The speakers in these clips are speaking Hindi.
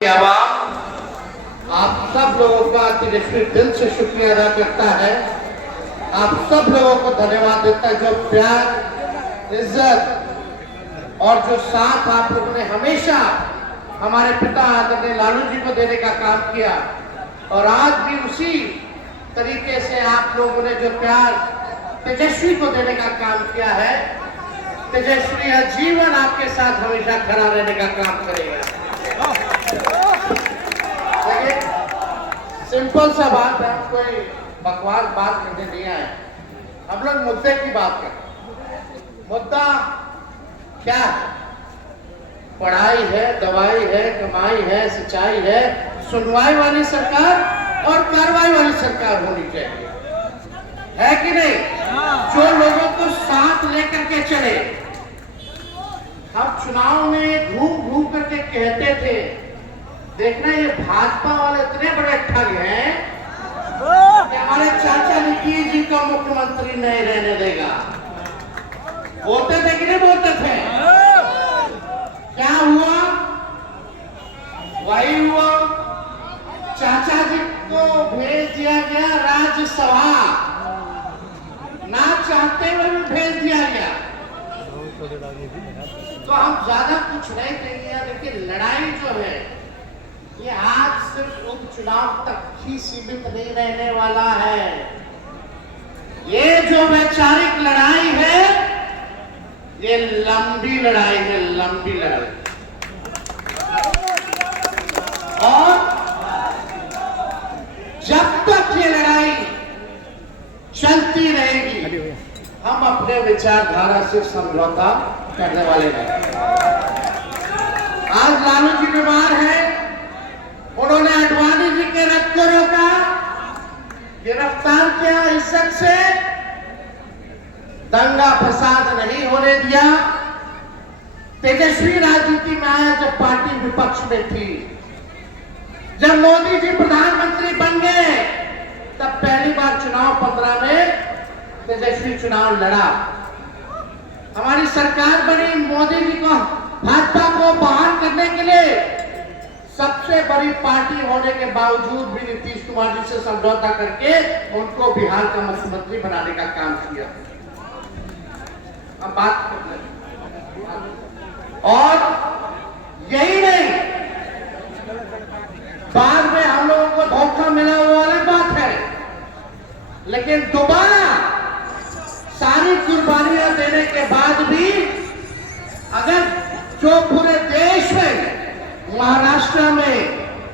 आप सब लोगों का तेजस्वी दिल से शुक्रिया अदा करता है। आप सब लोगों को धन्यवाद देता है जो प्यार, इज्जत और जो साथ आप लोगों ने हमेशा हमारे पिता आदरणीय लालू जी को देने का काम किया, और आज भी उसी तरीके से आप लोगों ने जो प्यार तेजस्वी को देने का काम किया है। तेजस्वी जीवन आपके साथ हमेशा खड़ा रहने का काम करेगा। सिंपल सा बात है, कोई बकवास बात करने नहीं आए, हम लोग मुद्दे की बात करते। मुद्दा क्या है? पढ़ाई है, दवाई है, कमाई है, सिंचाई है, सुनवाई वाली सरकार और कार्रवाई वाली सरकार होनी चाहिए, है कि नहीं? जो लोगों को साथ लेकर के चले। हम चुनाव में घूम घूम करके कहते थे, देखना ये भाजपा वाले इतने बड़े ठग हैं कि हमारे चाचा निकी जी को मुख्यमंत्री नहीं रहने देगा। बोलते थे कि नहीं बोलते थे? क्या हुआ? वही हुआ। चाचा जी को भेज दिया गया राज्यसभा, ना चाहते हुए भी भेज दिया गया। तो हम ज्यादा कुछ नहीं कहेंगे, लेकिन लड़ाई जो है ये आज सिर्फ उपचुनाव तक ही सीमित नहीं रहने वाला है। ये जो वैचारिक लड़ाई है ये लंबी लड़ाई है, लंबी लड़ाई। और जब तक ये लड़ाई चलती रहेगी हम अपने विचारधारा से समझौता करने वाले नहीं। आज लालू जी बीमार है, उन्होंने आडवाणी जी के रथ को रोका, गिरफ्तार किया, इज्जत से दंगा फसाद नहीं होने दिया। तेजस्वी राजनीति में आया जब पार्टी विपक्ष में थी। जब मोदी जी प्रधानमंत्री बन गए तब पहली बार चुनाव 15 में तेजस्वी चुनाव लड़ा। हमारी सरकार बनी, मोदी जी को भाजपा को बहाल करने के लिए सबसे बड़ी पार्टी होने के बावजूद भी नीतीश कुमार जी से समझौता करके उनको बिहार का मुख्यमंत्री बनाने का काम किया। अब बात और यही नहीं, बाद में हम लोगों को धोखा मिला वो अलग बात है, लेकिन दोबारा सारी कुर्बानियां देने के बाद भी अगर जो पूरे देश में महाराष्ट्र में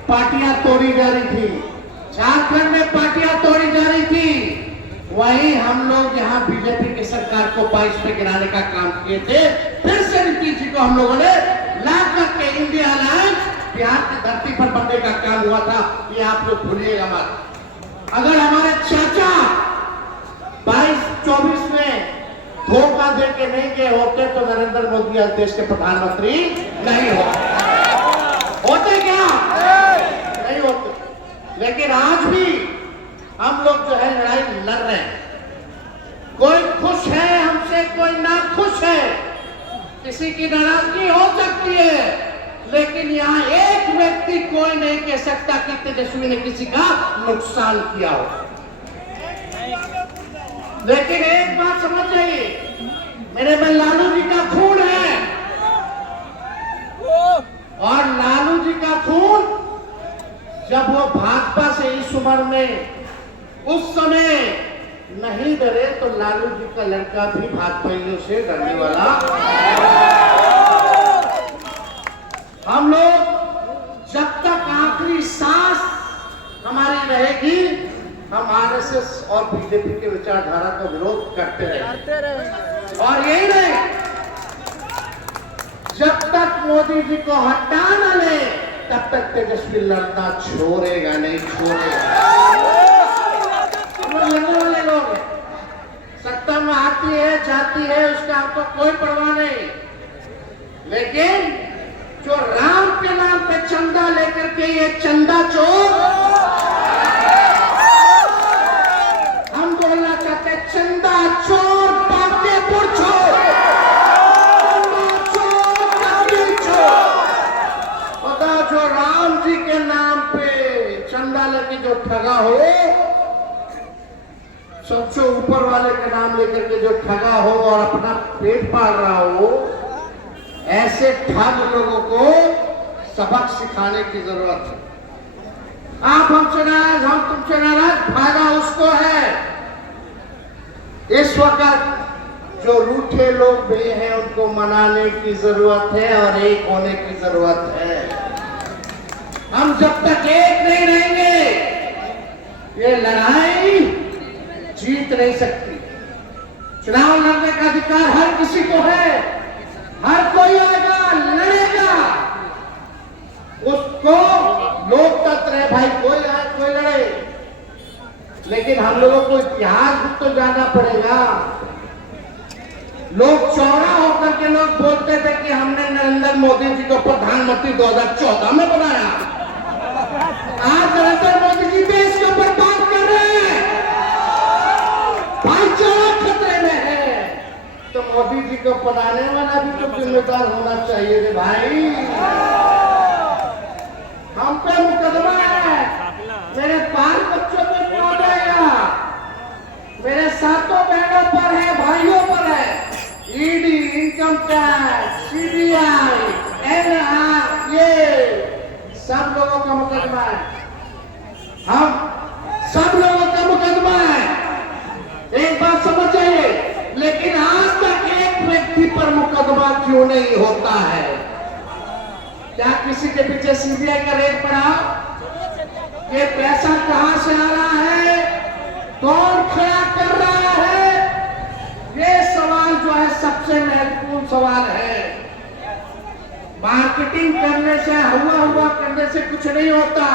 पार्टियां तोड़ी जा रही थी, झारखंड में पार्टियां तोड़ी जा रही थी, वहीं हम लोग यहाँ बीजेपी की सरकार को 22 पे गिराने का काम किए थे। फिर से नीतीश जी को हम लोगों ने ला करके इंडिया अलायंस बिहार की धरती पर बनने का काम हुआ था। ये आप लोग भूलिएगा मत। अगर हमारे चाचा 22-24 में धोखा दे के नहीं गए होते तो नरेंद्र मोदी आज देश के प्रधानमंत्री नहीं होते क्या? नहीं होते। लेकिन आज भी हम लोग जो है लड़ाई लड़ रहे हैं। कोई खुश है हमसे, कोई ना खुश है, किसी की नाराजगी हो सकती है, लेकिन यहाँ एक व्यक्ति कोई नहीं कह सकता कि तेजस्वी ने किसी का नुकसान किया हो। लेकिन एक बात समझ जाइए, मेरे में लालू जी का खून है, और लालू जी का खून जब वो भाजपा से इस उम्र में उस समय नहीं डरे तो लालू जी का लड़का भी भाजपाइयों से डरने वाला। हम लोग जब तक आखिरी सांस हमारी रहेगी हम आरएसएस और बीजेपी के विचारधारा का विरोध करते रहेंगे। और यही नहीं, जब तक मोदी जी को हटा न ले तब तक तेजस्वी लड़ना छोड़ेगा नहीं, छोड़ेगा। लड़ने वाले लोग सत्ता में आती है जाती है उसका हमको कोई परवाह नहीं, लेकिन जो राम के नाम पे चंदा लेकर के ये चंदा चोर, हम बोलना चाहते चंदा चोर, पातेपुर चोर, जो राम जी के नाम पे चंदा लेके जो ठगा हो, सबसे ऊपर वाले के नाम लेकर के जो ठगा हो और अपना पेट पाल रहा हो, ऐसे ठग लोगों को सबक सिखाने की जरूरत है। आप हमसे नाराज, हम तुमसे नाराज, फायदा उसको है। इस वक्त जो रूठे लोग भी हैं उनको मनाने की जरूरत है और एक होने की जरूरत है। हम जब तक एक नहीं रहेंगे ये लड़ाई जीत नहीं सकती। चुनाव लड़ने का अधिकार हर किसी को है, हर कोई आएगा लड़ेगा, उसको लोकतंत्र है भाई, कोई आए कोई लड़े। लेकिन हम लोगों को इतिहास तो जानना पड़ेगा। लोग चौड़ा होकर के लोग बोलते थे कि हमने नरेंद्र मोदी जी को प्रधानमंत्री 2014 में बनाया। आज नरेंद्र मोदी जी देश को बर्बाद कर रहे हैं, भाईचारा खतरे में है। तो मोदी जी को बनाने वाला भी तो जिम्मेदार होना चाहिए रे भाई। हम पे मुकदमा है, मेरे 5 बच्चों पे कौन आएगा, मेरे 7 बहनों पर है, भाइयों पर है। ED, income tax, CBI, NR, ये सब लोगों का मुकदमा है, हम सब लोगों का मुकदमा है। एक बात समझ जाइए, लेकिन आज तक एक व्यक्ति पर मुकदमा क्यों नहीं होता है? क्या किसी के पीछे सीबीआई का रेड पड़ा? ये पैसा कहां से आ रहा है, कौन खड़ा कर रहा है? ये सवाल जो है सबसे महत्वपूर्ण सवाल है। मार्केटिंग करने से, हुआ करने से कुछ नहीं होता।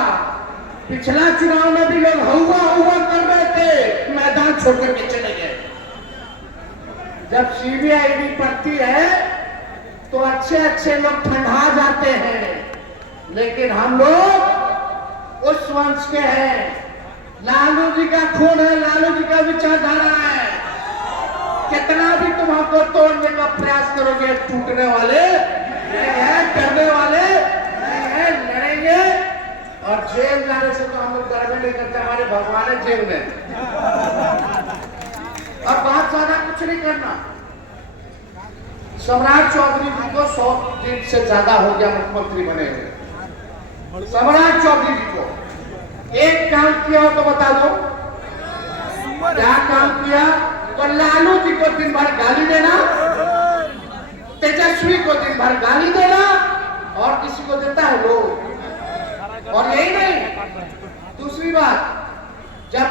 पिछला चुनाव में भी लोग हुआ कर रहे थे, मैदान छोड़कर के चले गए। जब सीबीआई भी पड़ती है तो अच्छे लोग ठंडा जाते हैं, लेकिन हम लोग उस वंश के हैं। लालू जी का खून है, लालू जी का विचारधारा है। कितना भी तुम हमको तोड़ने का प्रयास करोगे, टूटने वाले नहीं है, करने वाले नहीं है, लड़ेंगे। और जेल जाने से तो हम लोग डर नहीं करते, हमारे भगवान है जेल में। और बात ज्यादा कुछ नहीं करना। सम्राट चौधरी जी को 100 दिन से ज्यादा हो गया मुख्यमंत्री बने हुए। सम्राट चौधरी जी को एक काम किया हो तो बता दो, क्या काम किया? तो लालू जी को दिन भर गाली देना, तेजस्वी को दिन भर गाली देना, और किसी को देता है लोग। और यही नहीं, दूसरी बात, जब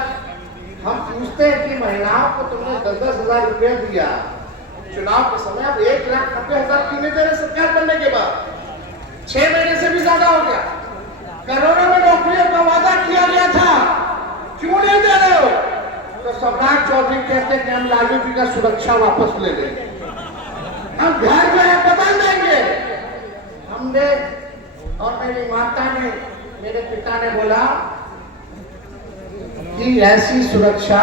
हम पूछते हैं कि महिलाओं को तुमने 10-10 हजार रुपया दिया चुनाव के समय, अब 1,90,000 क्यों दे रहे सरकार बनने के बाद? 6 महीने से भी ज्यादा हो गया। करोड़ों में नौकरियों का वादा किया गया था, क्यों नहीं दे रहे हो? तो सम्राट चौधरी कहते हैं कि हम लालू जी का सुरक्षा वापस ले लेंगे, हम घर जो है बदल देंगे। हमने और मेरी माता ने, मेरे पिता ने बोला कि ऐसी सुरक्षा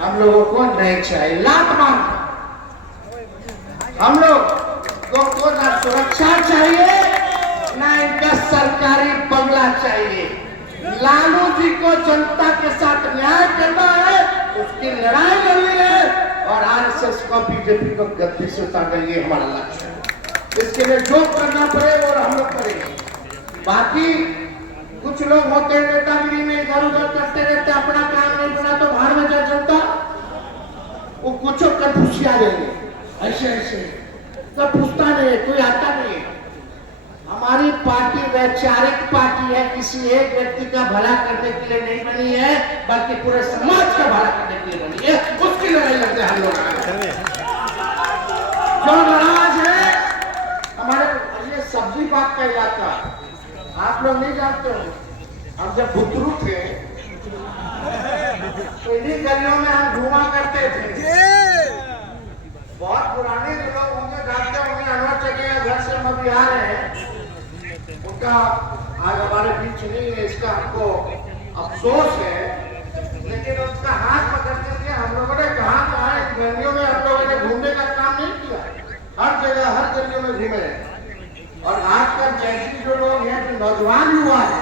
हम लोगों को नहीं चाहिए। लात मार, हम लोग को ना सुरक्षा चाहिए ना इनका सरकारी बंगला चाहिए। लालू जी को जनता के साथ न्याय करना है, उसकी लड़ाई करनी है, और आरएसएस को, बीजेपी को गद्दी से उतारना, ये हमारा लक्ष्य है। इसके लिए जो करना पड़े वो हम लोग करेंगे। बाकी कुछ लोग होते हैं नेतागिरी में इधर उधर करते रहते, अपना काम नहीं बना तो बाहर में जा चलता, वो कुछ कर पूछिया देंगे ऐसे तो पूछता नहीं, कोई आता नहीं। हमारी पार्टी वैचारिक पार्टी है, किसी एक व्यक्ति का भला करने के लिए नहीं बनी है, बल्कि पूरे समाज का भला करने के लिए बनी है। उसकी लड़ाई लड़ते हैं हम लोग। जो नाराज है हमारे, ये सब्जी बाग का इलाका, आप लोग नहीं जानते हो। हम जब बुतरू थे तो इन्हीं गलियों में हम घूमा करते थे। बहुत पुराने जो लोग होंगे, जानते होंगे, अनवर चकिया घर से हम अभी आ रहे हैं, उनका आज हमारे बीच नहीं है, इसका हमको अफसोस है। लेकिन उसका हाथ पकड़ करके हम लोगों ने कहाँ गलियों में हम लोगों ने घूमने का काम नहीं किया। हर जगह हर गलियों में घूमे और आजकल जैसे जो लोग हैं, जो नौजवान युवा है,